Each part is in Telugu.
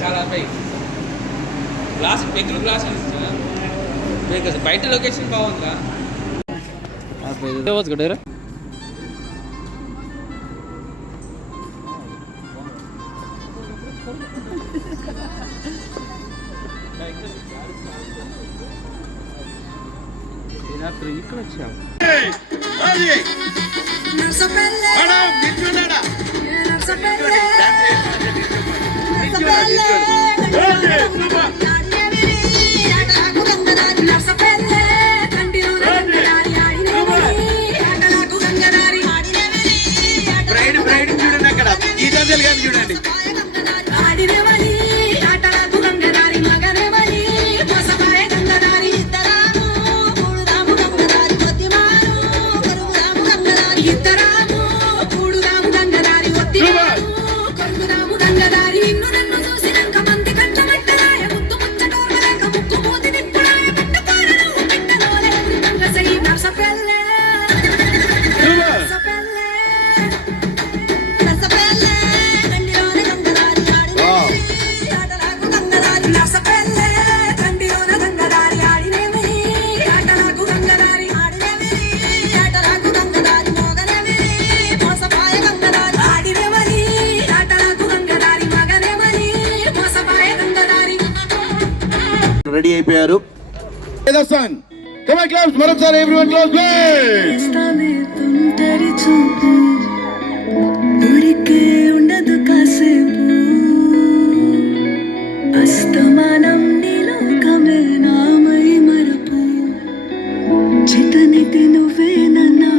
చాలా పై గ్లాస్ పెగ్గులు గ్లాస్ బయట లొకేషన్ బాగుందిరా కదా ఇక్కడ వచ్చాము చూడండి అక్కడ గీతాంజలి గారిని చూడండి రెడీ అయిపోయారు మరొకసారి ఎవ్రీవన్ క్లోజ్ ఉండదు కాసేపు అస్తమానం నీలోకమే నామై మరపు చితనితి నువ్వే నన్నా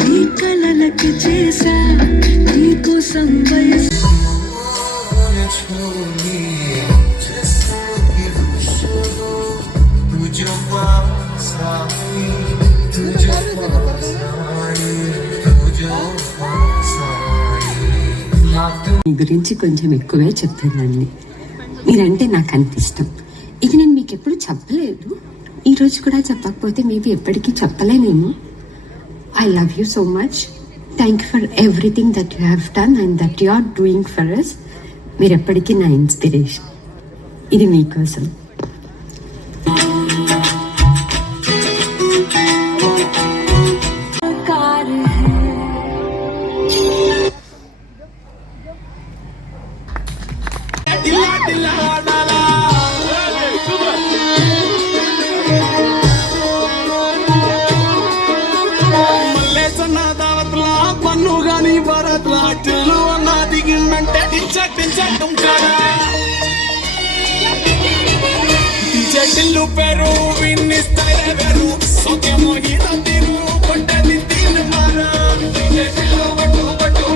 నీ కలలకి చేసా నీకోసం వయసు మీ గురించి కొంచెం ఎక్కువే చెప్పేదాన్ని. మీరంటే నాకు అంత ఇష్టం. ఇది నేను మీకు ఎప్పుడు చెప్పలేదు. ఈరోజు కూడా చెప్పకపోతే మేబీ ఎప్పటికీ చెప్పలేనేమో. I love you so much. Thank you for everything that you have done and that you are doing for us. మీరు ఎప్పటికీ నా ఇన్స్పిరేషన్. ఇది మీకోసం. చెల్లు పెరు విన్నిస్తాయి వెరు సోకే మోహిత తిరు కొట్టది తిను మారా చెల్లు బట్టు బట్టు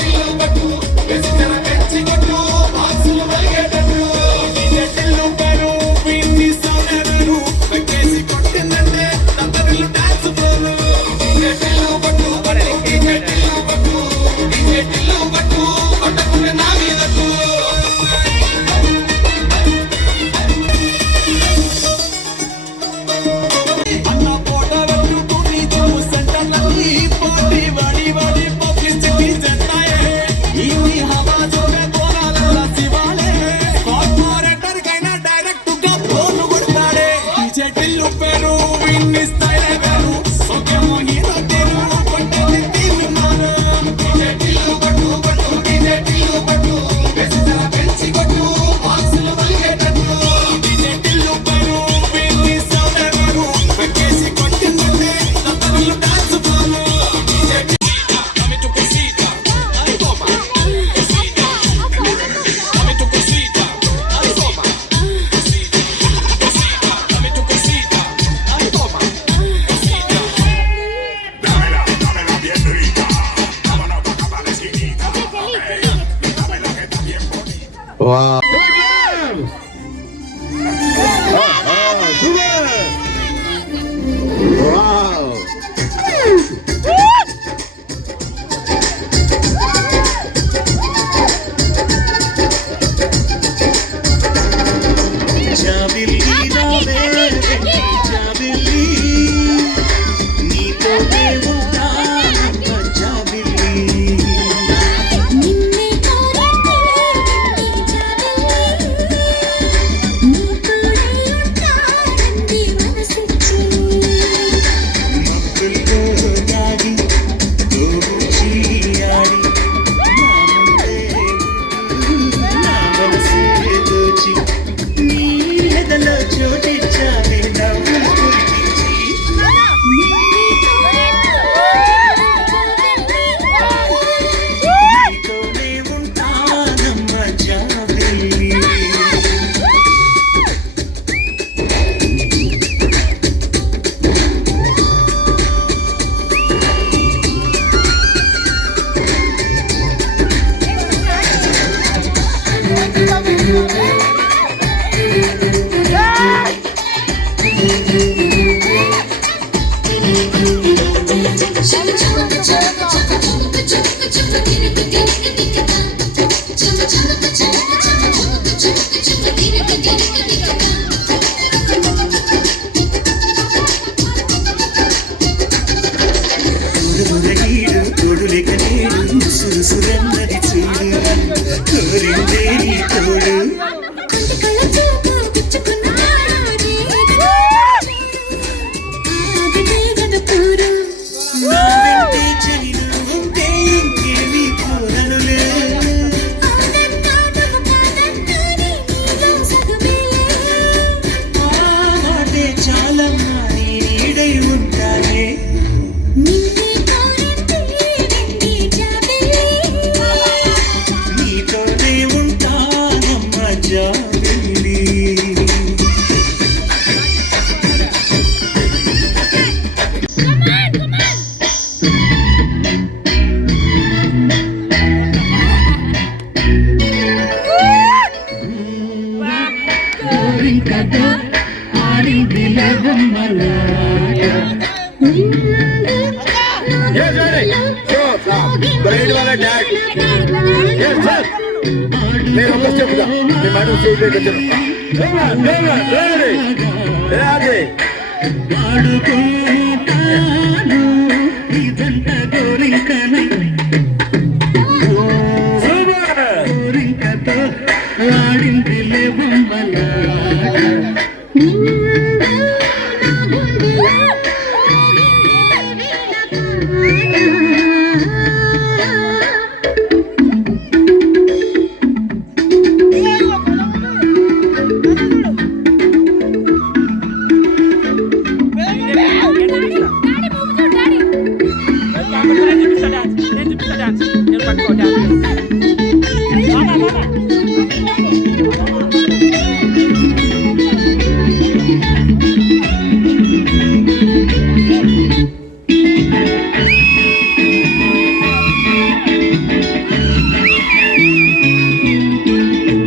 చెల్లు బట్టు వెసితర పెంచి కొట్టు ఆసులు వెగెటరు చెల్లు పెరు విన్నిస్తాయి వెరు వెకేసి కొట్టిందంటే తందరిలు డాన్స్ ఫ్లోర్ చెల్లు బట్టు బట్టు చెల్లు బట్టు కొట్టకునే నా మీదకు Wow. తోడులగీడు తోడులేక నేడు సురుసురన్నది చూడు కోరిందే నీ తోడు నా వెంటే చలి నువ్వుంటే ఇంకేమీ కోరనులే ఆ మాటే చాలమ్మా నీ నీడై ఉంటానే నీతోనే ఉంటానమ్మ జాబిల్లి నేను ఒక స్టెప్ మీ మేడం స్టేజ్ పైకి వచ్చాను ఇదంతా గోరింకనై గోరింకతో ఆడిందిలే బొమ్మలా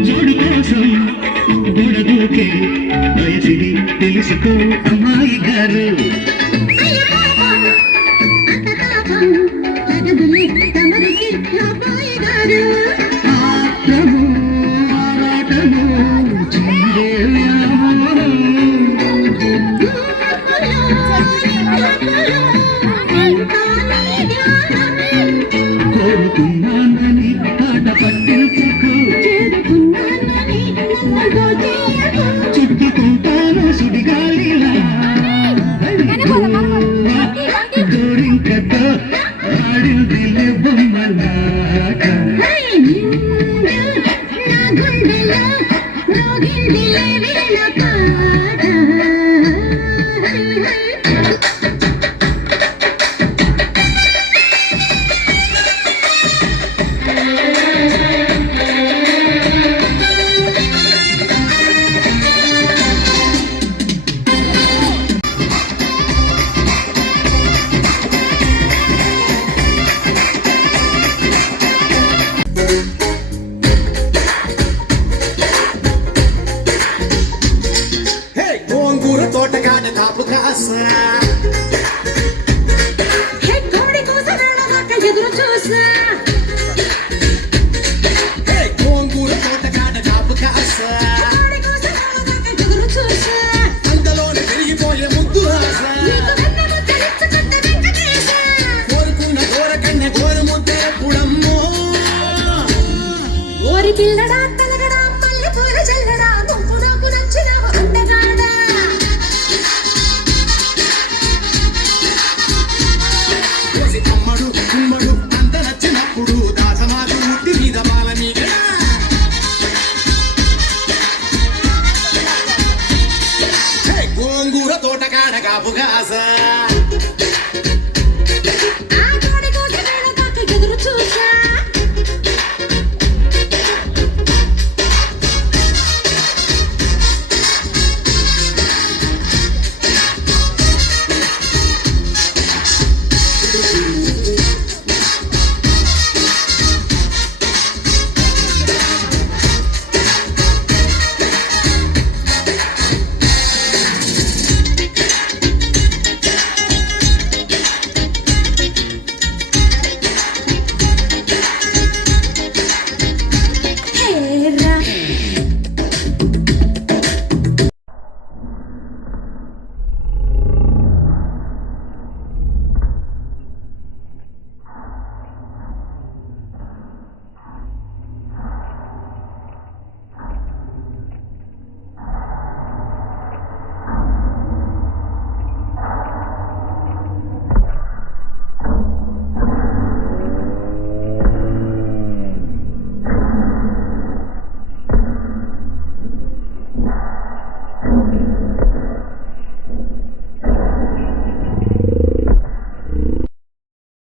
జోడు కోసం గొడదూకే వయసిది తెలుసుకో అమ్మాయి గారు ఆత్మము ఆరాటము చీరే వ్యామోహం కోరుకున్నానని ఆట పట్టించుకు చుట్టుకుంటాను సుడిగాలిలా గోరింకతో ఆడిందిలే బొమ్మలాట గోంగూర తోటగాడ కాపు కాస కోడి కోసం ఎదురు చూసా